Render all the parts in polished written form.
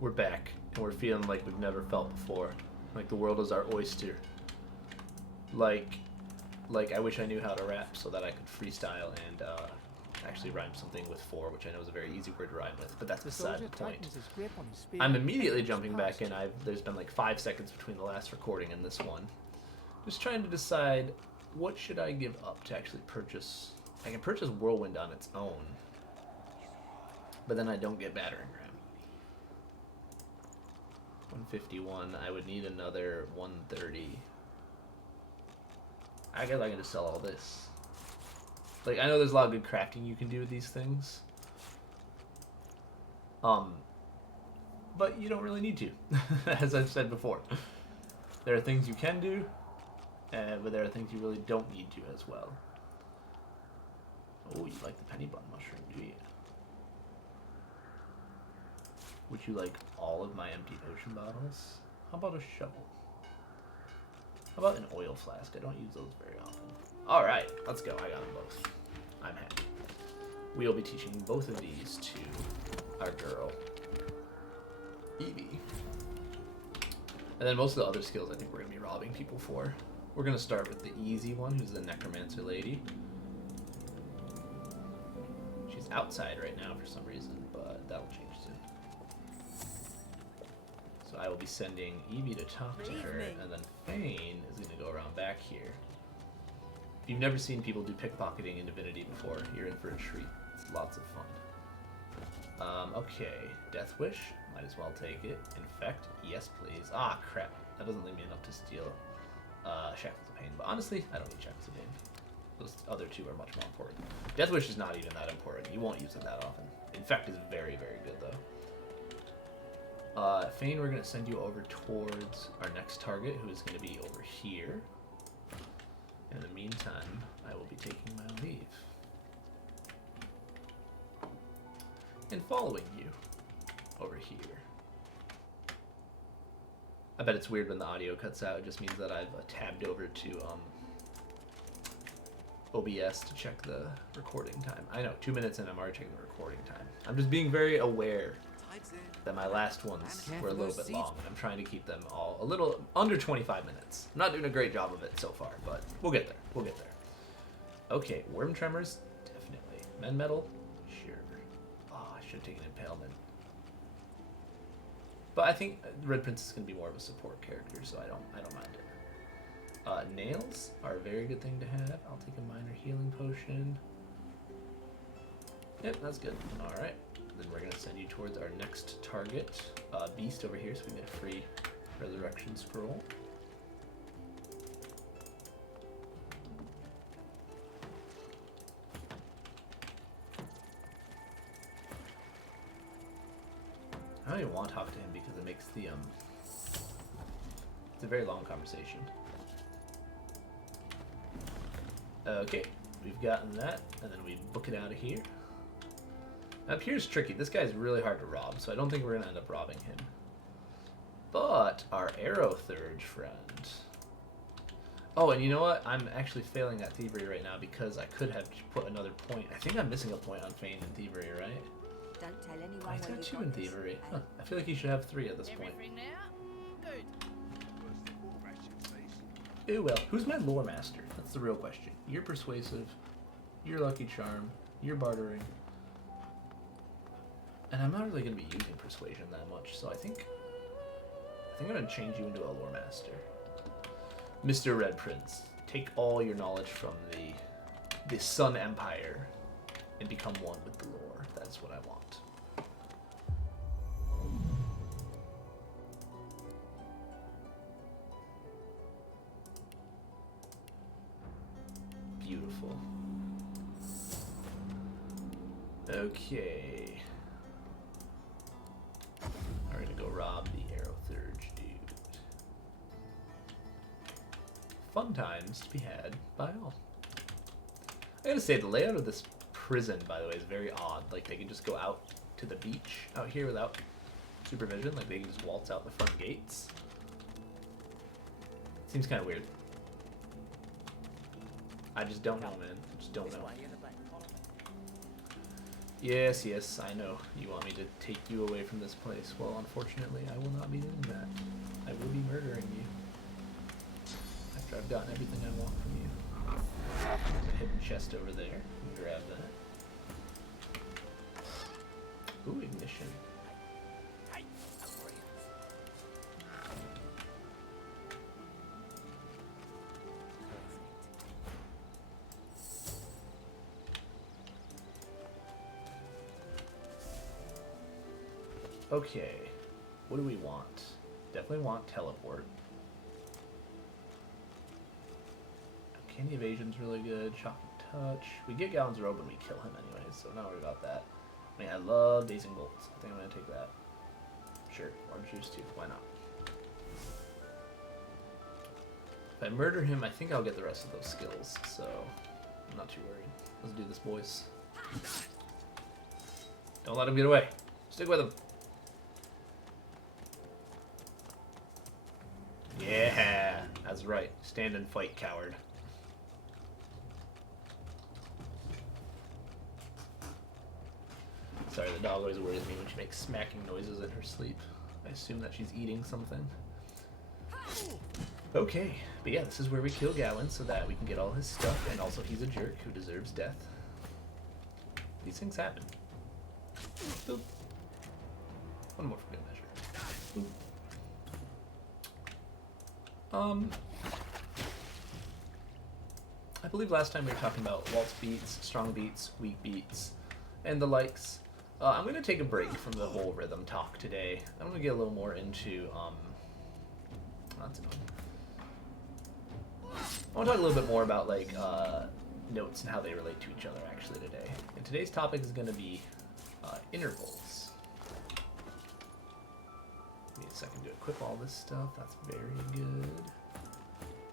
We're back, and we're feeling like we've never felt before. Like the world is our oyster. Like I wish I knew how to rap so that I could freestyle and actually rhyme something with four, which I know is a very easy word to rhyme with, but that's beside the point. I'm immediately jumping back in. There's been like 5 seconds between the last recording and this one. Just trying to decide what should I give up to actually purchase. I can purchase Whirlwind on its own, but then I don't get battering ram. 151. I would need another 130. I guess I can just sell all this. Like, I know there's a lot of good crafting you can do with these things. But you don't really need to, as I've said before. There are things you can do, but there are things you really don't need to as well. Oh, you like the penny bun mushroom, do you? Would you like all of my empty potion bottles? How about a shovel? How about an oil flask? I don't use those very often. Alright, let's go. I got them both. I'm happy. We'll be teaching both of these to our girl, Evie. And then most of the other skills I think we're going to be robbing people for. We're going to start with the easy one, who's the Necromancer lady. She's outside right now for some reason, but that'll change soon. So I will be sending Evie to talk to her, and then Fane is going to go around back here. If you've never seen people do pickpocketing in Divinity before, you're in for a treat. It's lots of fun. Okay, Death Wish, might as well take it. Infect, yes please. Ah, crap. That doesn't leave me enough to steal Shackles of Pain, but honestly, I don't need Shackles of Pain. Those other two are much more important. Death Wish is not even that important. You won't use it that often. Infect is very, very good, though. Fane, we're going to send you over towards our next target, who is going to be over here. In the meantime, I will be taking my leave. And following you over here. I bet it's weird when the audio cuts out. It just means that I've tabbed over to OBS to check the recording time. I know, 2 minutes in, I'm already checking the recording time. I'm just being very aware that my last ones were a little bit long, and I'm trying to keep them all a little under 25 minutes. I'm not doing a great job of it so far, but we'll get there. We'll get there. Okay, Worm Tremors, definitely. Men Metal, sure. Oh, I should have taken Impalement. But I think Red Prince is going to be more of a support character, so I don't mind it. Nails are a very good thing to have. I'll take a minor healing potion. Yep, that's good. All right. Then we're going to send you towards our next target, Beast over here, so we get a free Resurrection Scroll. I don't even want to talk to him because it makes the, it's a very long conversation. Okay, we've gotten that, and then we book it out of here. Up here's tricky. This guy's really hard to rob, so I don't think we're going to end up robbing him. But our Arrow Thurge friend... Oh, and you know what? I'm actually failing at Thievery right now because I could have put another point. I think I'm missing a point on Fane and Thievery, right? Don't tell anyone. Oh, he's got 2 in Thievery. Huh. I feel like he should have 3 at this point. Ew, well, who's my lore master? That's the real question. You're persuasive, you're lucky charm, you're bartering. And I'm not really going to be using persuasion that much, so I think I'm going to change you into a lore master. Mr. Red Prince, take all your knowledge from the Sun Empire and become one with the lore. That's what I want. Beautiful. Okay. We're gonna go rob the Arrow Thurge dude. Fun times to be had by all. I gotta say, the layout of this prison, by the way, is very odd. Like, they can just go out to the beach out here without supervision. Like, they can just waltz out the front gates. Seems kind of weird. I just don't know, man. I just don't know. Yes, yes, I know. You want me to take you away from this place. Well, unfortunately, I will not be doing that. I will be murdering you. After I've gotten everything I want from you. There's a hidden chest over there. Grab that. Ooh, ignition. Okay, what do we want? Definitely want teleport. Candy evasion's really good. Shock and touch. We get Gallon's robe when we kill him anyways, so not worried about that. I mean, I love dazing bolts. I think I'm gonna take that. Sure, orange juice too. Why not? If I murder him, I think I'll get the rest of those skills, so I'm not too worried. Let's do this, boys. Don't let him get away. Stick with him. Yeah, that's right. Stand and fight, coward. Sorry, the dog always worries me when she makes smacking noises in her sleep. I assume that she's eating something. Okay, but yeah, this is where we kill Gowan so that we can get all his stuff, and also he's a jerk who deserves death. These things happen. Boop. One more for good measure. Boop. I believe last time we were talking about waltz beats, strong beats, weak beats, and the likes. I'm going to take a break from the whole rhythm talk today. I'm going to get a little more into, that's annoying. I want to talk a little bit more about, like, notes and how they relate to each other, actually, today. And today's topic is going to be intervals. Give me a second to equip all this stuff. That's very good.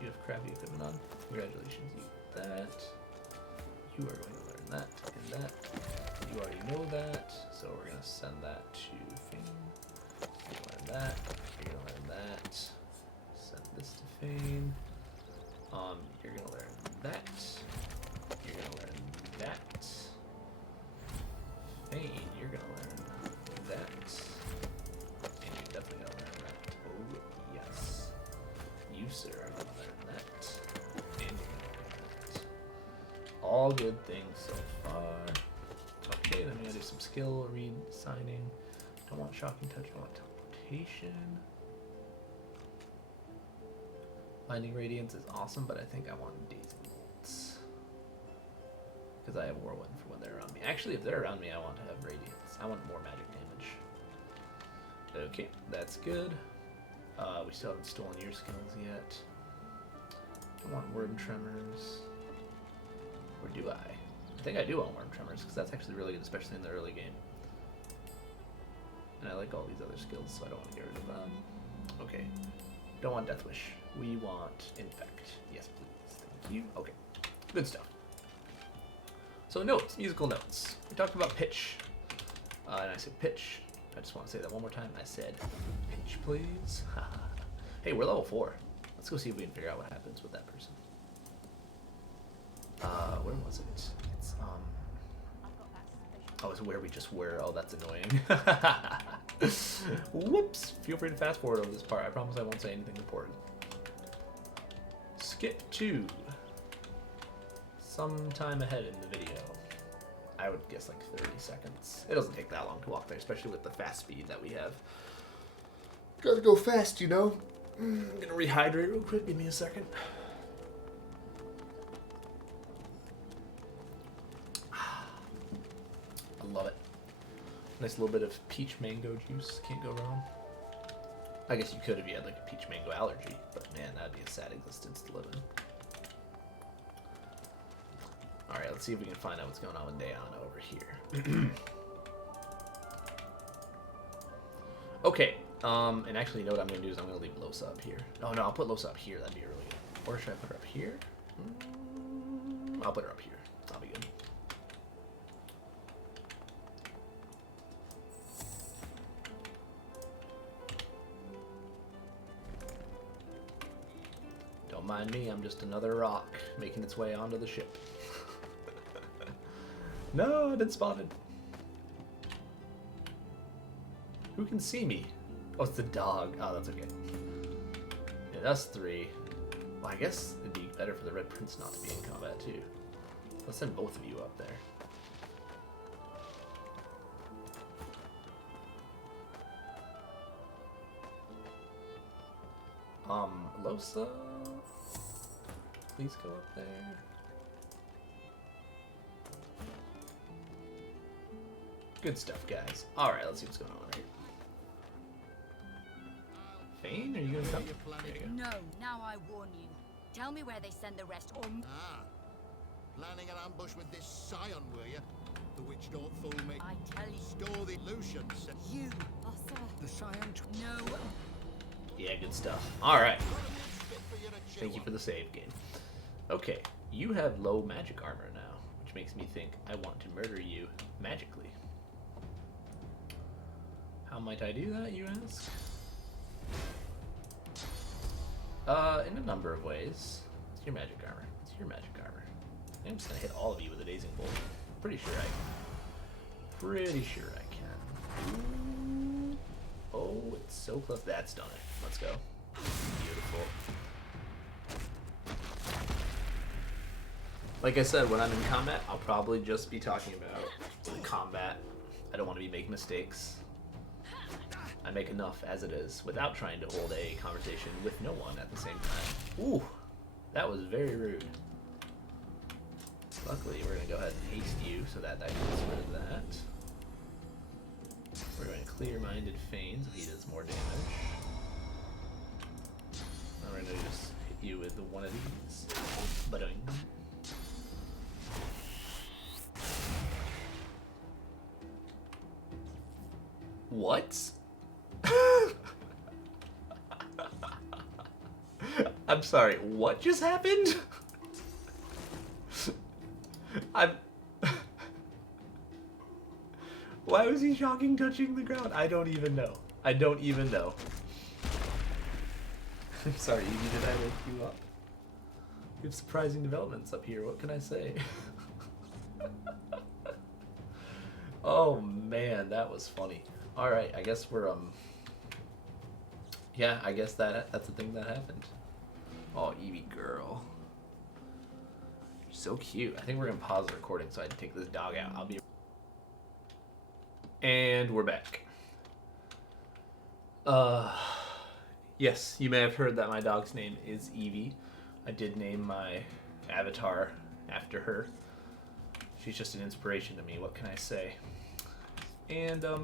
You have crappy equipment on. Congratulations, you get that. You are going to learn that and that. You already know that, so we're going to send that to Fane. You're going to learn that. You're going to learn that. Send this to Fane. You're going to learn that. You're going to learn that. Fane, you're going to learn that. And you're definitely going to learn that. Oh, yes. You, sir, are going to learn that. And you're going to learn that. All good things so far. Okay, then we gotta do some skill read signing. Don't want shocking touch, don't want teleportation. Blinding Radiance is awesome, but I think I want Dazing Bolts. Because I have Whirlwind for when they're around me. Actually, if they're around me, I want to have Radiance. I want more magic damage. Okay, that's good. We still haven't stolen your skills yet. I want Worm Tremors. Or do I? I think I do want Worm Tremors, because that's actually really good, especially in the early game. And I like all these other skills, so I don't want to get rid of them. Okay. Don't want Death Wish. We want Infect. Yes, please. Thank you. Okay. Good stuff. So notes, musical notes. We talked about pitch. And I said pitch. I just want to say that one more time. I said pitch, please. Hey, we're level 4. Let's go see if we can figure out what happens with that person. Where was it? It's, oh, it's where we just were. Oh, that's annoying. Whoops. Feel free to fast forward over this part. I promise I won't say anything important. Skip to sometime ahead in the video. I would guess like 30 seconds. It doesn't take that long to walk there, especially with the fast speed that we have. Gotta go fast, you know. I'm gonna rehydrate real quick. Give me a second. Love it. Nice little bit of peach mango juice. Can't go wrong. I guess you could if you had like a peach mango allergy, but man, that'd be a sad existence to live in. Alright, let's see if we can find out what's going on with Diana over here. Okay, and actually, you know what I'm going to do is I'm going to leave Losa up here. Oh no, I'll put Losa up here. That'd be really good. Or should I put her up here? I'll put her up here. That'll be good. Don't mind me, I'm just another rock making its way onto the ship. No, I've been spotted. Who can see me? Oh, it's the dog. Oh, that's okay. Yeah, that's 3. Well, I guess it'd be better for the Red Prince not to be in combat, too. Let's send both of you up there. Losa? Please go up there. Good stuff, guys. Alright, let's see what's going on here. Fane, are you gonna come? There you go. No, now I warn you. Tell me where they send the rest, or... Planning an ambush with this scion, were you? The witch don't fool me. I tell you... Store the illusions. You, Arthur. The scion... No. Yeah, good stuff. Alright. Thank you for the save game. Okay, you have low magic armor now, which makes me think I want to murder you magically. How might I do that, you ask? In a number of ways. It's your magic armor. It's your magic armor. I'm just gonna hit all of you with a dazing bolt. Pretty sure I can. Oh, it's so close. That's done it. Let's go. Beautiful. Like I said, when I'm in combat, I'll probably just be talking about the combat. I don't want to be making mistakes. I make enough as it is without trying to hold a conversation with no one at the same time. Ooh, that was very rude. Luckily, we're going to go ahead and haste you so that gets rid of that. We're going to clear-minded feign so he does more damage. Now we're going to just hit you with one of these. Ba-doing. What? I'm sorry, what just happened? Why was he shocking touching the ground? I don't even know. I don't even know. I'm sorry, Evie, did I wake you up? We have surprising developments up here, what can I say? Oh man, that was funny. Alright, I guess we're, yeah, I guess that's the thing that happened. Oh, Evie girl. You're so cute. I think we're gonna pause the recording so I can take this dog out. I'll be... And we're back. Yes, you may have heard that my dog's name is Evie. I did name my avatar after her. She's just an inspiration to me, what can I say? And, I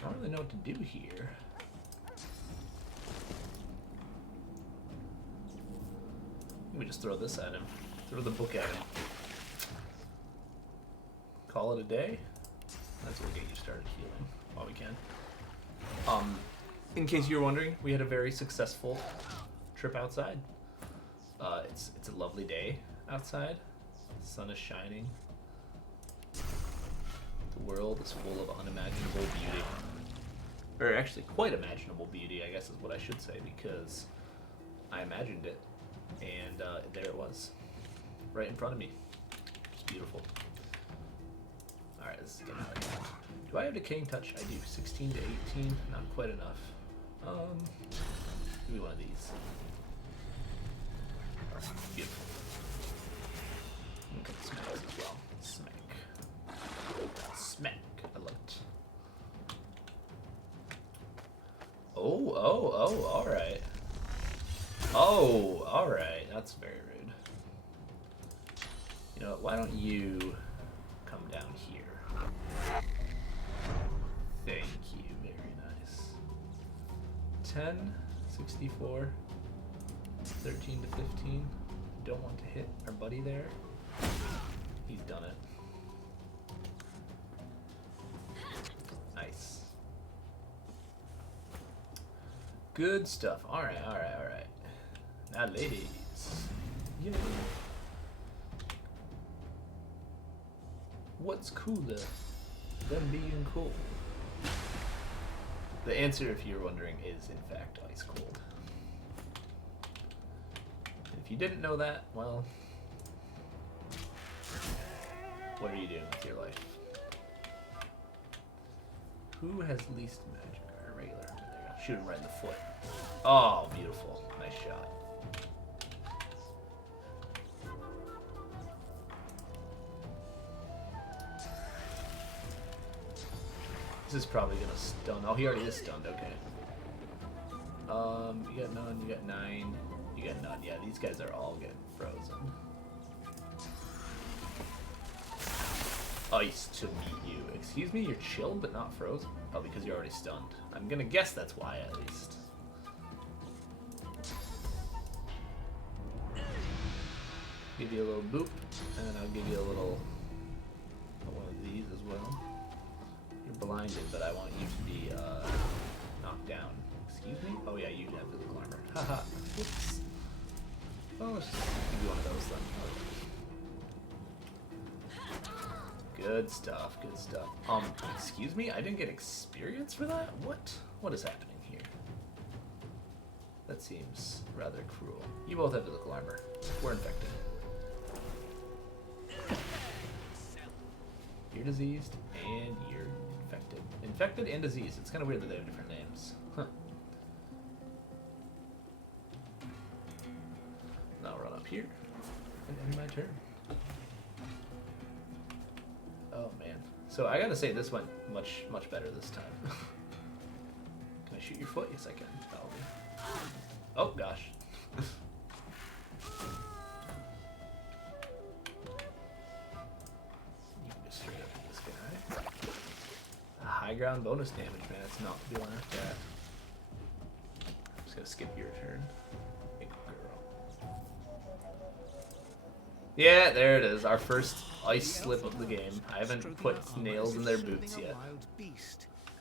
don't really know what to do here. Let me just throw this at him. Throw the book at him. Call it a day. That's what we'll get you started healing while we can. In case you were wondering, we had a very successful trip outside. It's a lovely day outside. The sun is shining. The world is full of unimaginable beauty. Or actually quite imaginable beauty, I guess is what I should say, because I imagined it, and there it was. Right in front of me. Just beautiful. Alright, this is getting out of here. Do I have decaying touch? I do. 16 to 18, not quite enough. Give me one of these. Beautiful. Smack as well. Smack. Smack. I love it. Oh, alright. Oh, alright. That's very rude. You know what, why don't you come down here? Thank you, very nice. 10, 64, 13 to 15. Don't want to hit our buddy there. He's done it. Nice. Good stuff. Alright. Now ladies. Yay. What's cooler than being cold? The answer, if you're wondering, is in fact ice cold. If you didn't know that, well, what are you doing with your life? Who has least magic or regular? There you go. Shoot him right in the foot. Oh, beautiful. Nice shot. This is probably gonna stun. Oh, he already is stunned. Okay. You got none. You got 9. You got none. Yeah, these guys are all getting frozen. Ice to meet you. Excuse me, you're chilled but not frozen? Oh, because you're already stunned. I'm gonna guess that's why, at least. Give you a little boop, and then I'll give you a little one of these as well. You're blinded, but I want you to be knocked down. Excuse me? Oh yeah, you have physical armor. Haha. Whoops. Oh, let's just give you one of those then. Good stuff, good stuff. Excuse me? I didn't get experience for that? What? What is happening here? That seems rather cruel. You both have physical armor. We're infected. You're diseased, and you're infected. Infected and diseased. It's kind of weird that they have different names. Huh. Now I'll run up here, and end my turn. Oh man. So I gotta say this went much better this time. Can I shoot your foot? Yes I can. That'll do. Oh gosh. You can just straight up hit this guy. A high ground bonus damage, man. It's not to be laughed at. I'm just gonna skip your turn. Hey, girl. Yeah, there it is. Our first ice slip of the game. I haven't put nails in their boots yet.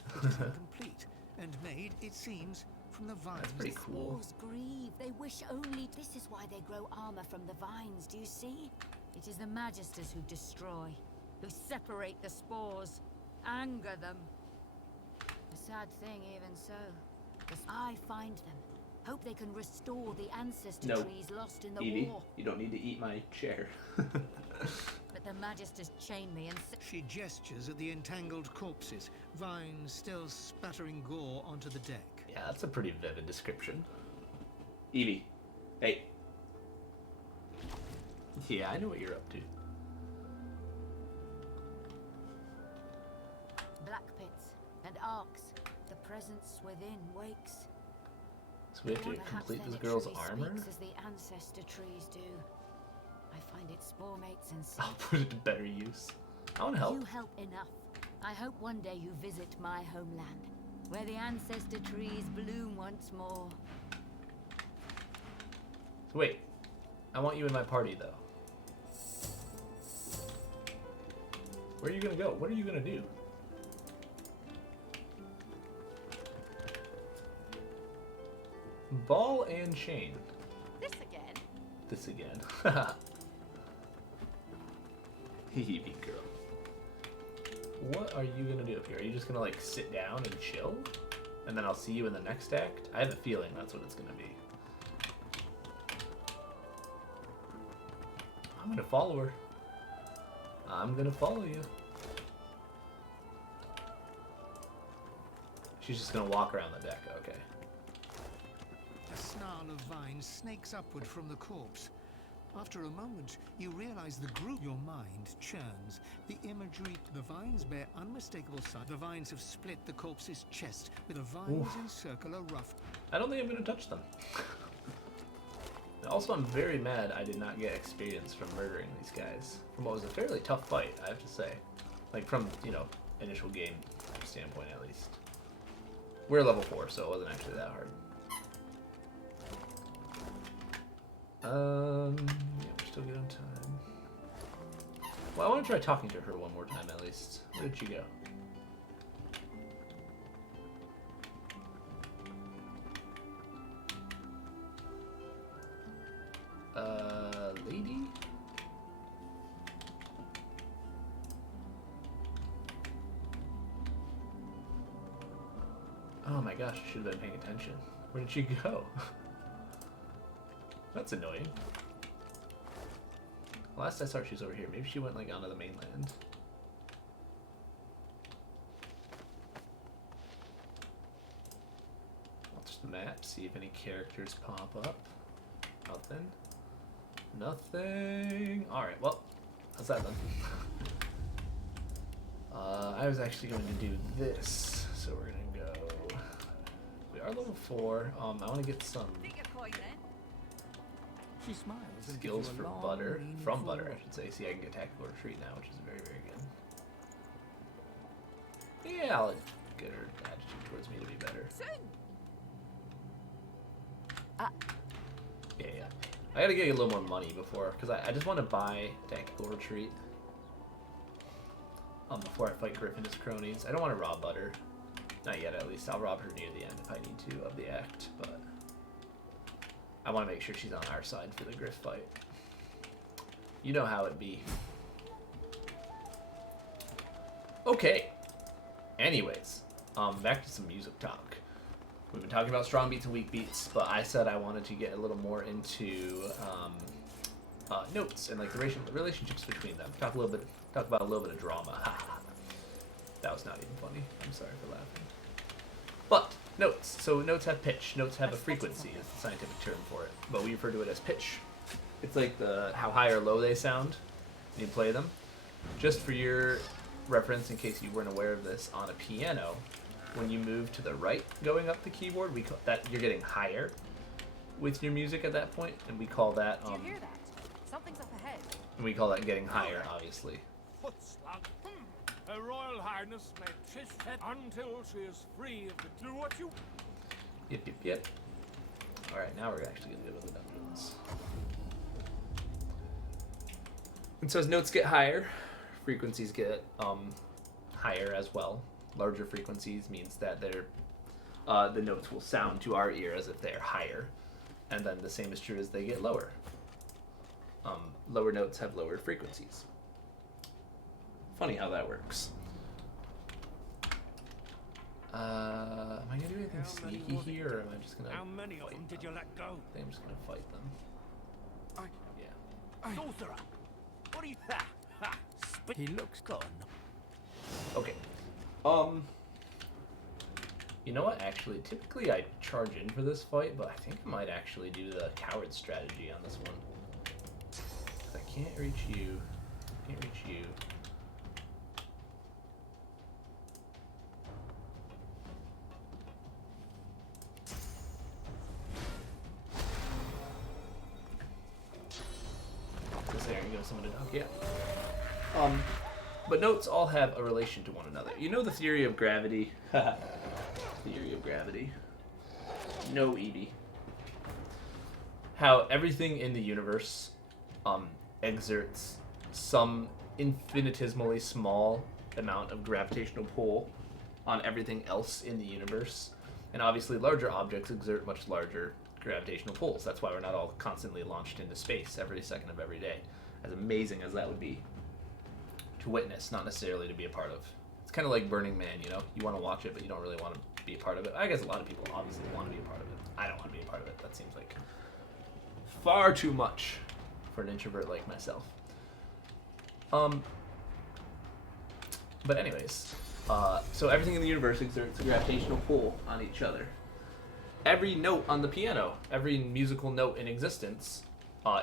Complete and made, it seems, from the vines. That's pretty cool. Spores grieve. They wish only. This is why they grow armor from the vines. Do you see? It is the Magisters who destroy, who separate the spores, anger them. A sad thing, even so. I find them. Hope they can restore the ancestor trees lost in the Evie, war. you don't need to eat my chair. But the Magisters chain me and She gestures at the entangled corpses, vines still spattering gore onto the deck. Yeah, that's a pretty vivid description. Evie, hey. Yeah, I know what you're up to. black pits and arcs. The presence within wakes. So we have to Perhaps complete then this it girl's truly armor? speaks as the ancestor trees do. I find its spore mates and I'll put it to better use. I want to help. You help enough. I hope one day you visit my homeland, where the ancestor trees bloom once more. So wait, I want you in my party though. Where are you gonna go? What are you gonna do? Ball and chain. This again? This again. Haha. Evie girl. What are you gonna do up here? Are you just gonna like sit down and chill? And then I'll see you in the next act? I have a feeling that's what it's gonna be. I'm gonna follow her. I'm gonna follow you. She's just gonna walk around the deck, okay. A snarl of vines snakes upward from the corpse. After a moment, you realize the group your mind churns. The imagery, the vines bear unmistakable signs. The vines have split the corpse's chest, with the vines encircle a rough. I don't think I'm gonna touch them. Also, I'm very mad I did not get experience from murdering these guys. From what was a fairly tough fight, I have to say. Like from, you know, initial game standpoint at least. We're level 4, so it wasn't actually that hard. Yeah, we're still good on time. Well, I want to try talking to her one more time at least. Where did she go? Lady? Oh my gosh, I should have been paying attention. Where did she go? That's annoying. Last I saw her, she was over here. Maybe she went like onto the mainland. the map, see if any characters pop up. Nothing. Nothing. Alright, well, how's that then? I was actually going to do this, so we're going to go... We are level 4. I want to get some She smiles and skills gives you for a long, butter. meaningful From butter, I look. should say. See, I can get tactical retreat now, which is very, very good. Yeah, I'll get her attitude towards me to be better. Yeah. I gotta get a little more money before, because I just want to buy tactical retreat. Before I fight Griffin's cronies. I don't want to rob Butter. Not yet, at least. I'll rob her near the end if I need to of the act, but I want to make sure she's on our side for the Griff fight. You know how it be. Okay. Anyways, back to some music talk. We've been talking about strong beats and weak beats, but I said I wanted to get a little more into notes and like the relationships between them. Talk about a little bit of drama. That was not even funny. I'm sorry for laughing. But notes. So notes have pitch. Notes have a frequency. Is the scientific term for it, but we refer to it as pitch. It's like how high or low they sound when you play them. Just for your reference, in case you weren't aware of this, on a piano, when you move to the right going up the keyboard, we call that you're getting higher with your music at that point, and we call that Do you hear that? Something's up ahead. and we call that getting higher, obviously. Foot slug. Her Royal Highness may kiss head until she is free of the... Do what you... Yep. Alright, now we're actually gonna go to the dungeons. And so as notes get higher, frequencies get higher as well. Larger frequencies means that they're the notes will sound to our ear as if they're higher. And then the same is true as they get lower. Lower notes have lower frequencies. Funny how that works. Am I gonna do anything How many sneaky was it? here, or am I just gonna How many of fight them did you let go? I think I'm just gonna fight them. Yeah. Sorcerer! What are you... Ha! Ha! Spit... He looks gone. Okay. You know what? Actually, typically I charge in for this fight, but I think I might actually do the coward strategy on this one. 'Cause I can't reach you. Can't reach you. This there, you know, someone to knock. Yeah. But notes all have a relation to one another. You know the theory of gravity? Theory of gravity. No, Edie. How everything in the universe exerts some infinitesimally small amount of gravitational pull on everything else in the universe. And obviously larger objects exert much larger gravitational pulls. That's why we're not all constantly launched into space every second of every day. As amazing as that would be to witness, not necessarily to be a part of. It's kind of like Burning Man, you know? You want to watch it, but you don't really want to be a part of it. I guess a lot of people obviously want to be a part of it. I don't want to be a part of it. That seems like far too much for an introvert like myself. But anyways, so everything in the universe exerts a gravitational pull on each other. Every note on the piano, every musical note in existence,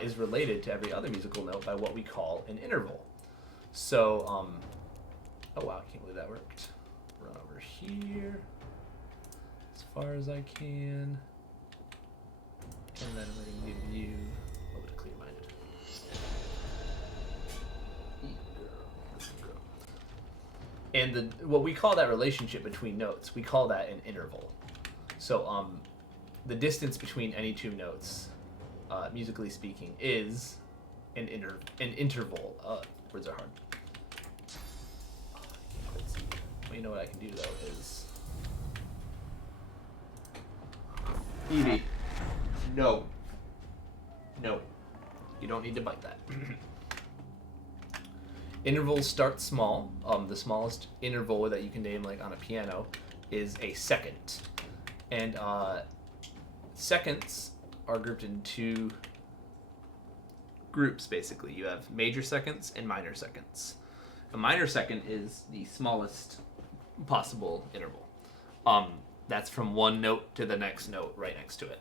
is related to every other musical note by what we call an interval. So, oh wow, I can't believe that worked. Run over here as far as I can, and then we're gonna give you a little bit of clear-minded. And what we call that relationship between notes, we call that an interval. So, the distance between any two notes, musically speaking, is an interval. Words are hard. Well, you know what I can do though is Evie. No. You don't need to bite that. Intervals start small. The smallest interval that you can name, like on a piano, is a second. And seconds are grouped in two groups, basically. You have major seconds and minor seconds. A minor second is the smallest possible interval. That's from one note to the next note right next to it.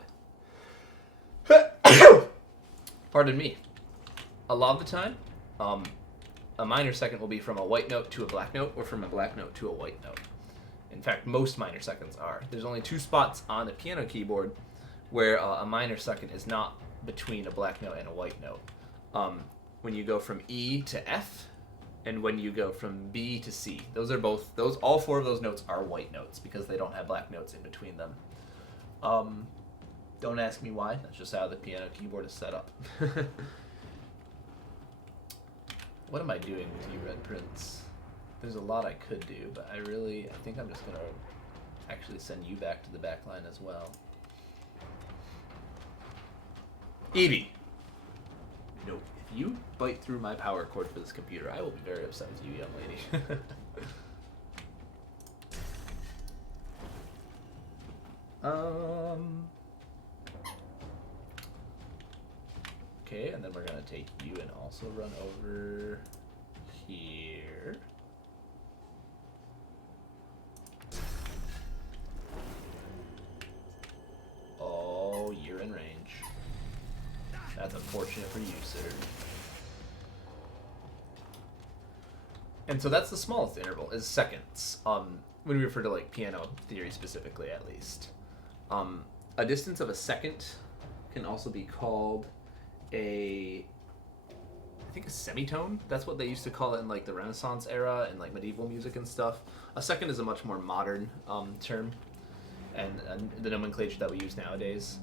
Pardon me. A lot of the time, a minor second will be from a white note to a black note, or from a black note to a white note. In fact, most minor seconds are. There's only 2 spots on the piano keyboard where a minor second is not between a black note and a white note. When you go from E to F, and when you go from B to C. All 4 of those notes are white notes because they don't have black notes in between them. Don't ask me why, that's just how the piano keyboard is set up. What am I doing with you, Red Prince? There's a lot I could do, but I think I'm just gonna actually send you back to the back line as well. Evie! Nope. If you bite through my power cord for this computer, I will be very upset with you, young lady. Okay, and then we're gonna take you and also run over here. Oh, you're in range. That's unfortunate for you, sir. And so that's the smallest interval, is seconds. When we refer to like piano theory specifically, at least. A distance of a second can also be called I think a semitone. That's what they used to call it in like the Renaissance era and like medieval music and stuff. A second is a much more modern term, and the nomenclature that we use nowadays.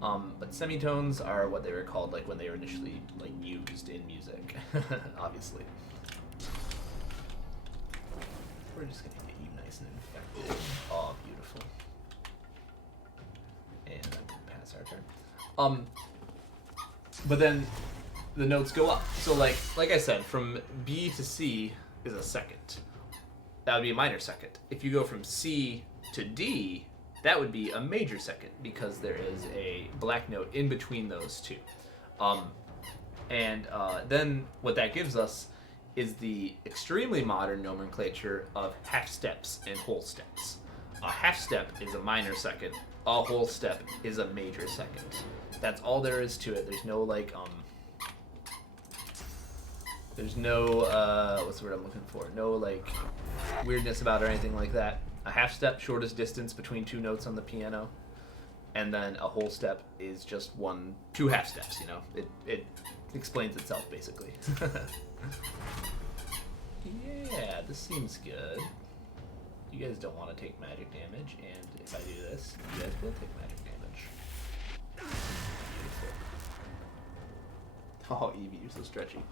But semitones are what they were called like when they were initially like used in music, obviously. We're just gonna get you nice and infected. Oh, beautiful. And then pass our turn. But then the notes go up. So like I said, from B to C is a second. That would be a minor second. If you go from C to D, that would be a major second because there is a black note in between those 2. Then what that gives us is the extremely modern nomenclature of half steps and whole steps. A half step is a minor second. A whole step is a major second. That's all there is to it. There's no like there's no what's the word I'm looking for? No like weirdness about it or anything like that. A half step, shortest distance between 2 notes on the piano, and then a whole step is just 2 half steps, you know. It explains itself basically. Yeah, this seems good. You guys don't want to take magic damage, and if I do this, you guys will take magic damage. Beautiful. Oh, Evie, you're so stretchy.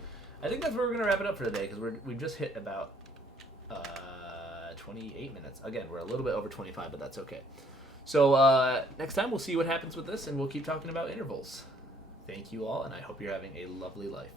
I think that's where we're going to wrap it up for today, because we've just hit about 28 minutes. Again, we're a little bit over 25, but that's okay. So next time we'll see what happens with this, and we'll keep talking about intervals. Thank you all, and I hope you're having a lovely life.